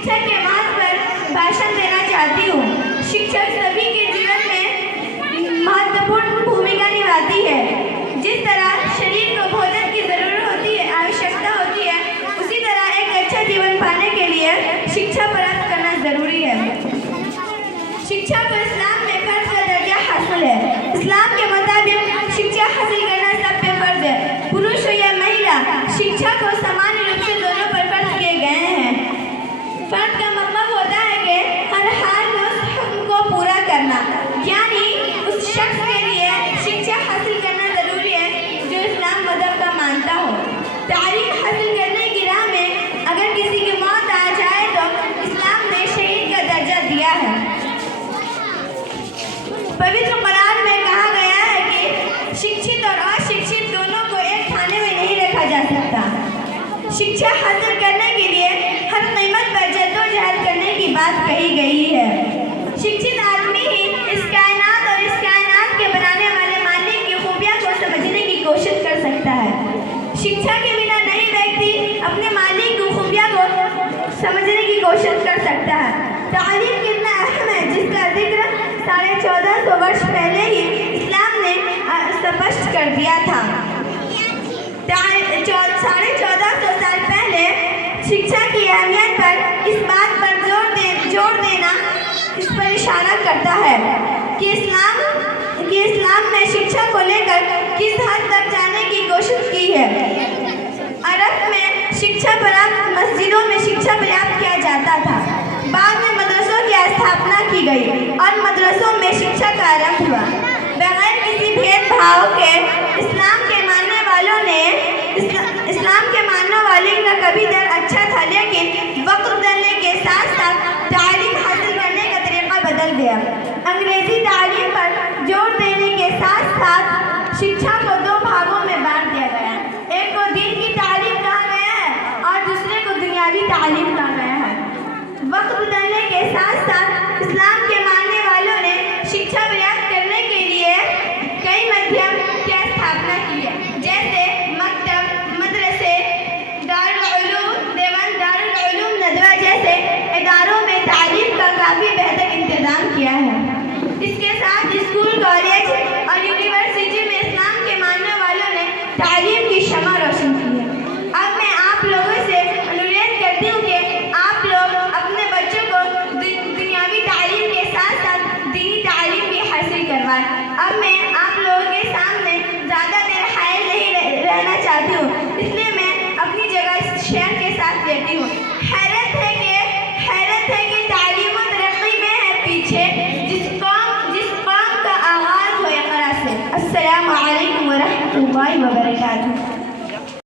शिक्षा के महत्व पर भाषण देना चाहती हूँ। शिक्षक सभी के जीवन में महत्वपूर्ण भूमिका निभाती है। जिस तरह शरीर को भोजन की जरूरत होती है, आवश्यकता होती है, उसी तरह एक अच्छा जीवन पाने के लिए शिक्षा प्राप्त करना जरूरी है। शिक्षा को इस्लाम में फर्ज का दर्जा हासिल है। इस्लाम के मुताबिक शिक्षा हासिल करना सब पे फर्ज है। पुरुष हो या महिला, शिक्षा को सामान्य रूप से दोनों पर फर्ज किए गए हैं। फर्ज का मतलब होता है कि हर हाल में उस हुक्म को पूरा करना, यानी उस शख्स के लिए शिक्षा हासिल करना जरूरी है जो इस्लाम मज़हब का मानता हो। तालीम हासिल करने की राह में अगर किसी की मौत आ जाए तो इस्लाम ने शहीद का दर्जा दिया है। पवित्र कुरान में कहा गया है कि शिक्षित और अशिक्षित दोनों को एक खाने में नहीं रखा जा सकता। शिक्षा हासिल करने के लिए हर कीमत पर जद्दोजहद करने की बात कही गई है। शिक्षित आदमी ही इस कायनात और इस कायनात के बनाने वाले मालिक की खूबियाँ को समझने की कोशिश कर सकता है। शिक्षा के बिना नहीं व्यक्ति अपने मालिक की खूबियाँ को समझने की कोशिश कर सकता है। तालीम कितना अहम है जिसका जिक्र 1450 वर्ष पहले ही इस्लाम ने स्पष्ट कर दिया था। 1450 साल पहले शिक्षा की अहमियत पर इस बात पर जोर देना इस पर इशारा करता है कि इस्लाम ने शिक्षा को लेकर किस हद तक जाने की कोशिश की है। अरब में शिक्षा प्राप्त मस्जिदों में शिक्षा प्राप्त किया जाता था। बाद में मदरसों की स्थापना की गई और मदरसों में शिक्षा का आरंभ हुआ। बगैर किसी भेदभाव के इस्लाम के मानने वाले का कभी दर अच्छा था, लेकिन वक्त बदलने के साथ साथ तालीम हासिल करने का तरीका बदल गया। अंग्रेजी तालीम पर जोर देने के साथ साथ शिक्षा को दो भागों में बांट दिया गया। एक को दीन की तालीम कहा गया है और दूसरे को दुनियावी तालीम कहा गया है। वक्त बदलने के साथ साथ इस्लाम के मानने वालों ने शिक्षा प्राप्त करने के लिए कई माध्यम की स्थापना की है, जैसे मकतब, मदरसे, दारुल उलूम देवबंद, दारुल उलूम नदवा जैसे इदारों में तालीम का काफ़ी बेहतर इंतजाम किया है। इसके साथ स्कूल, कॉलेज और यूनिवर्सिटी में इस्लाम के मानने वालों ने तालीम की शमा रोशन की है। अब मैं आप लोगों से अनुरोध करती हूँ कि आप लोग अपने बच्चों को दुनियावी तालीम के साथ साथ दीनी तालीम भी हासिल करवाएं। अब मैं आप लोगों के सामने ज़्यादा देर हायल नहीं रहना चाहती हूँ, इसलिए मैं अपनी जगह शेयर के साथ लेती हूँ। हैरत है कि तालीम और तरक्की में है पीछे जिस कौम का आगाज़ हो इक़रा से। अस्सलामु अलैकुम व रहमतुल्लाहि व बरकातुहू।